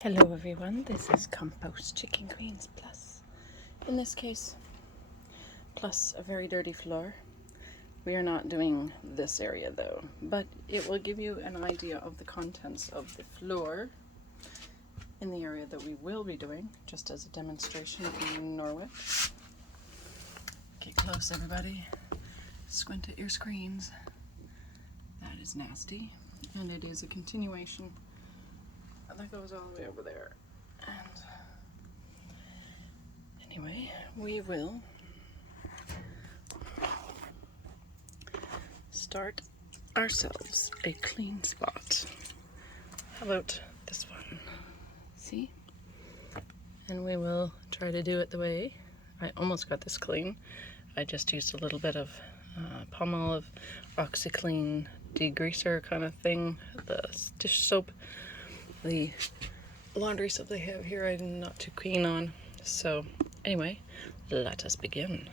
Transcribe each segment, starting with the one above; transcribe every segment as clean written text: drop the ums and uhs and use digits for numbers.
Hello everyone, this is Compost Chicken Greens Plus. In this case, plus a very dirty floor. We are not doing this area though, but it will give you an idea of the contents of the floor in the area that we will be doing, just as a demonstration of Norwex. Get close everybody, squint at your screens. That is nasty, and it is a continuation that goes all the way over there. And anyway, we will start ourselves a clean spot. How about this one? See? And we will try to do it the way I almost got this clean. I just used a little bit of palm olive, OxyClean degreaser kind of thing, the dish soap. The laundry soap they have here I'm not too keen on. So anyway, let us begin.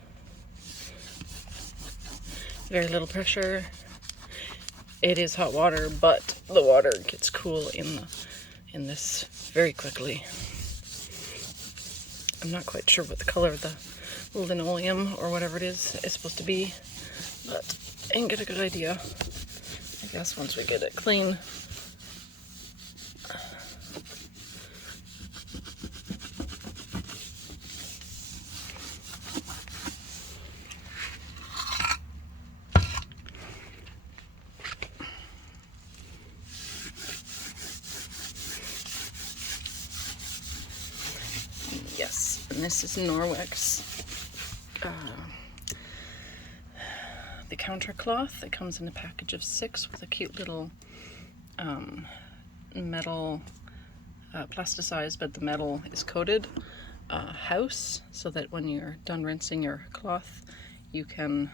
Very little pressure. It is hot water, but the water gets cool in this very quickly. I'm not quite sure what the color of the linoleum or whatever it is supposed to be, but I can get a good idea, I guess, once we get it clean. Yes, and this is Norwex. The counter cloth. It comes in a package of 6 with a cute little metal, plasticized, but the metal is coated house, so that when you're done rinsing your cloth, you can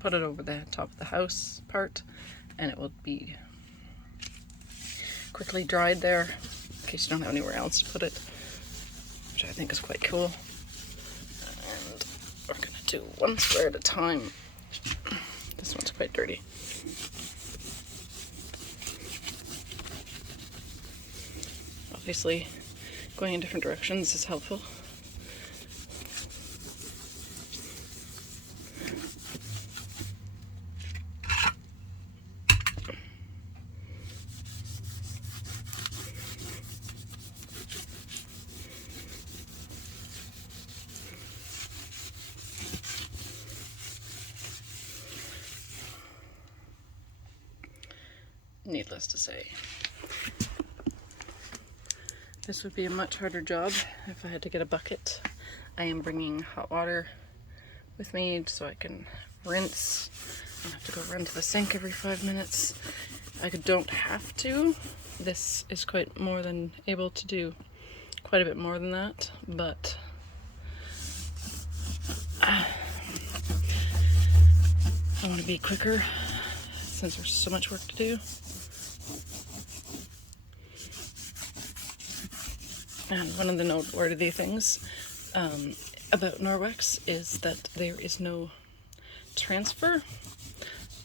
put it over the top of the house part, and it will be quickly dried there, in case you don't have anywhere else to put it, which I think is quite cool. And we're gonna do one square at a time. This one's quite dirty. Obviously, going in different directions is helpful. Needless to say, this would be a much harder job if I had to get a bucket. I am bringing hot water with me so I can rinse. I don't have to go run to the sink every 5 minutes. I don't have to. This is quite more than able to do quite a bit more than that, but I want to be quicker since there's so much work to do. And one of the noteworthy things about Norwex is that there is no transfer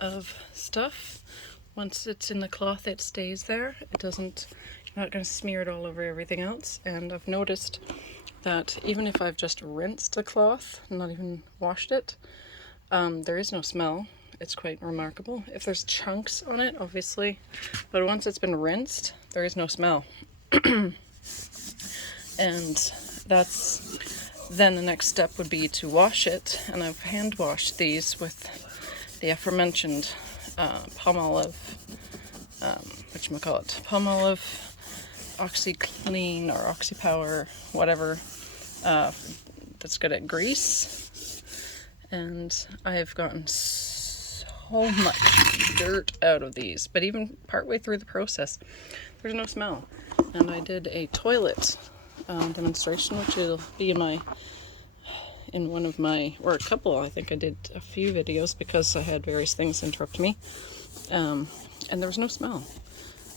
of stuff. Once it's in the cloth, it stays there. It doesn't, you're not going to smear it all over everything else. And I've noticed that even if I've just rinsed the cloth, not even washed it, there is no smell. It's quite remarkable. If there's chunks on it, obviously, but once it's been rinsed, there is no smell. And that's then the next step would be to wash it, and I've hand washed these with the aforementioned palm olive, palm olive, OxyClean or OxyPower, whatever, that's good at grease. And I've gotten so much dirt out of these, but even partway through the process, there's no smell. And I did a toilet demonstration, which will be in one of my, or a couple, I think I did a few videos because I had various things interrupt me, and there was no smell.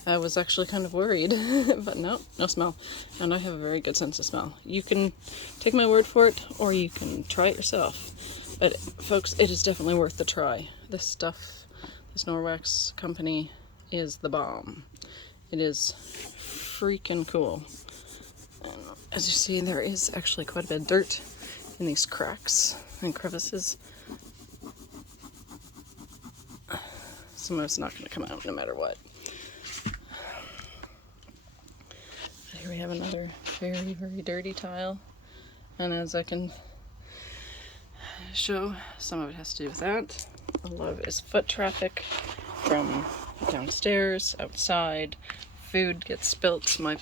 I was actually kind of worried, but no smell, and I have a very good sense of smell. You can take my word for it, or you can try it yourself, but folks, it is definitely worth the try. This stuff, this Norwex company is the bomb. It is freaking cool. And as you see, there is actually quite a bit of dirt in these cracks and crevices. Some of it's not going to come out no matter what. Here we have another very, very dirty tile. And as I can show, some of it has to do with that. A lot of it is foot traffic from downstairs, outside. Food gets spilt. My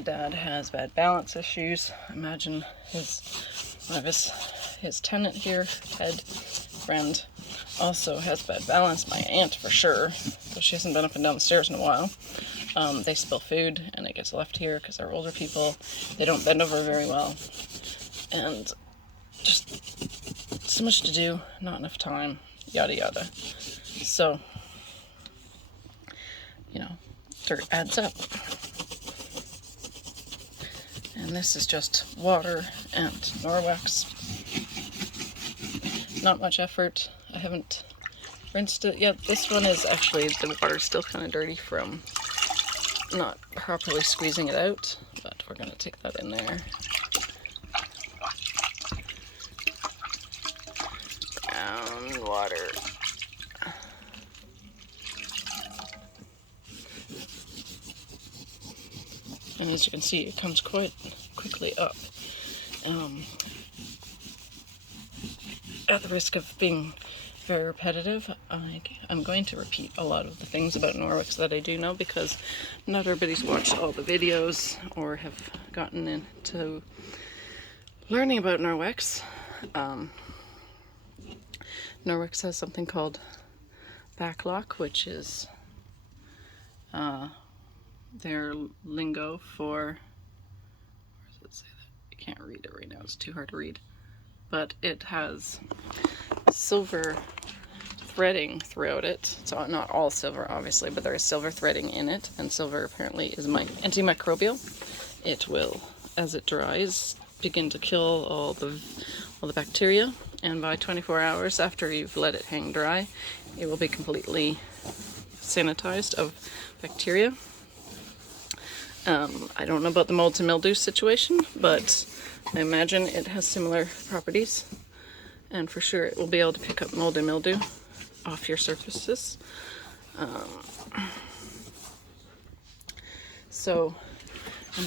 dad has bad balance issues. Imagine his tenant here, Ted, friend, also has bad balance. My aunt for sure, though she hasn't been up and down the stairs in a while. They spill food and it gets left here because they're older people. They don't bend over very well. And just so much to do, not enough time, yada yada. So, you know, dirt adds up. And this is just water and Norwex. Not much effort. I haven't rinsed it yet. This one is actually, the water's still kind of dirty from not properly squeezing it out, but we're going to take that in there. Down water. And as you can see, it comes quite quickly up. At the risk of being very repetitive, I'm going to repeat a lot of the things about Norwex that I do know, because not everybody's watched all the videos or have gotten into learning about Norwex. Norwex has something called backlock, which is their lingo for, where does it say that? I can't read it right now, it's too hard to read. But it has silver threading throughout it. It's not all silver, obviously, but there is silver threading in it, and silver apparently is antimicrobial. It will, as it dries, begin to kill all the bacteria, and by 24 hours after you've let it hang dry, it will be completely sanitized of bacteria. I don't know about the molds and mildew situation, but I imagine it has similar properties, and for sure it will be able to pick up mold and mildew off your surfaces. And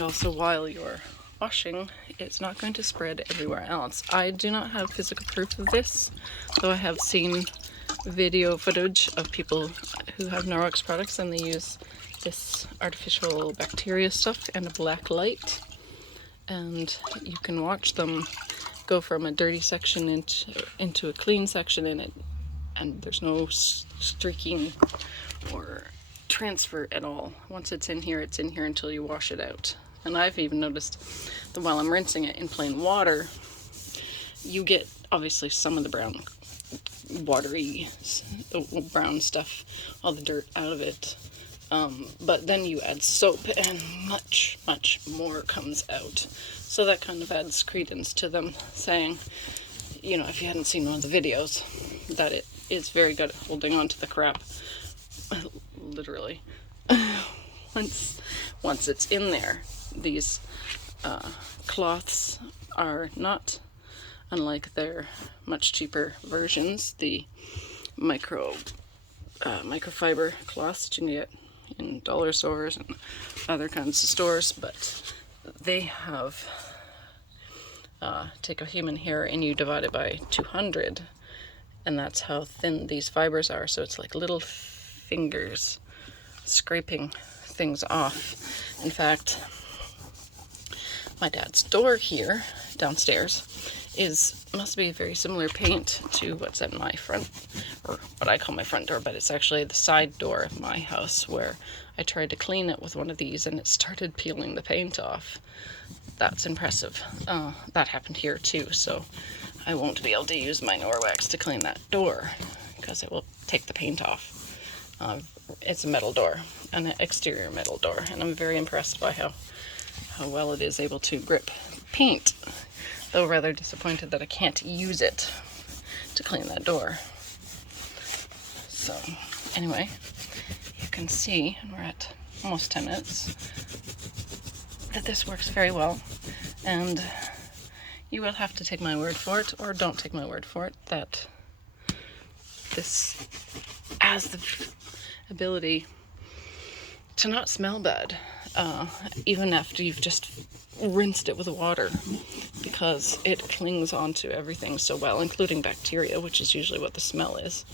also while you're washing, it's not going to spread everywhere else. I do not have physical proof of this, though I have seen video footage of people who have Norwex products and they use this artificial bacteria stuff and a black light, and you can watch them go from a dirty section into a clean section in it, and there's no streaking or transfer at all. Once it's in here until you wash it out. And I've even noticed that while I'm rinsing it in plain water, you get obviously some of the brown, watery, brown stuff, all the dirt out of it. But then you add soap and much, much more comes out. So that kind of adds credence to them saying, you know, if you hadn't seen one of the videos, that it is very good at holding on to the crap, literally. Once it's in there, these cloths are not unlike their much cheaper versions, the microfiber cloths that you can get in dollar stores and other kinds of stores, but they have take a human hair and you divide it by 200, and that's how thin these fibers are. So it's like little fingers scraping things off. In fact, my dad's door here downstairs must be very similar paint to what's at my front, or what I call my front door, but it's actually the side door of my house, where I tried to clean it with one of these and it started peeling the paint off. That's impressive. That happened here too, so I won't be able to use my Norwex to clean that door because it will take the paint off. It's a metal door, an exterior metal door, and I'm very impressed by how well it is able to grip paint, though rather disappointed that I can't use it to clean that door. So anyway, you can see, and we're at almost 10 minutes, that this works very well. And you will have to take my word for it, or don't take my word for it, that this has the ability to not smell bad, even after you've just rinsed it with water, because it clings onto everything so well, including bacteria, which is usually what the smell is.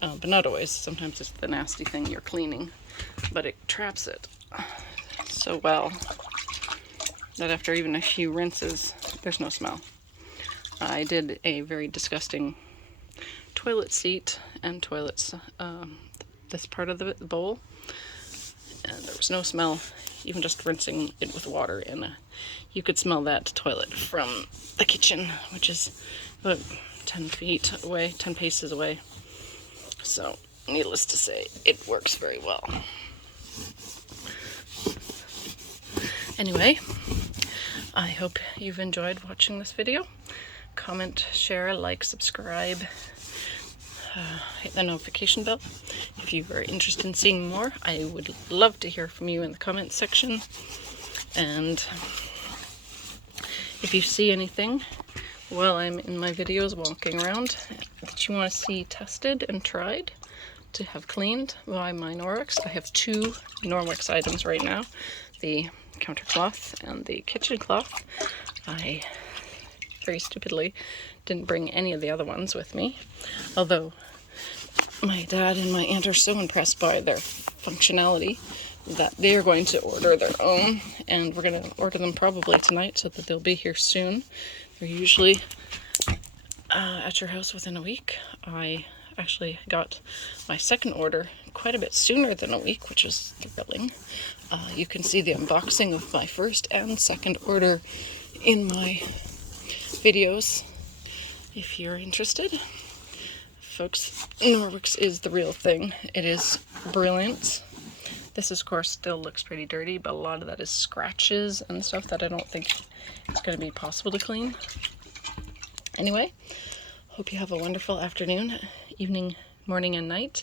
But not always. Sometimes it's the nasty thing you're cleaning, but it traps it so well that after even a few rinses, there's no smell. I did a very disgusting toilet seat and toilets, this part of the bowl, and there was no smell, even just rinsing it with water, and you could smell that toilet from the kitchen, which is about 10 feet away, 10 paces away. So, needless to say, it works very well. Anyway, I hope you've enjoyed watching this video. Comment, share, like, subscribe, hit the notification bell. If you are interested in seeing more, I would love to hear from you in the comments section. And if you see anything while I'm in my videos walking around that you want to see tested and tried to have cleaned by my Norwex, I have 2 Norwex items right now, the counter cloth and the kitchen cloth. I very stupidly didn't bring any of the other ones with me, although my dad and my aunt are so impressed by their functionality that they are going to order their own, and we're going to order them probably tonight so that they'll be here soon. They're usually at your house within a week. I actually got my second order quite a bit sooner than a week, which is thrilling. You can see the unboxing of my first and second order in my videos if you're interested. Folks, Norwex is the real thing. It is brilliant. This, of course, still looks pretty dirty, but a lot of that is scratches and stuff that I don't think is going to be possible to clean. Anyway, hope you have a wonderful afternoon, evening, morning, and night.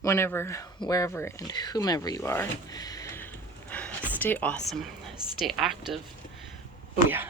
Whenever, wherever, and whomever you are, stay awesome, stay active. Oh yeah.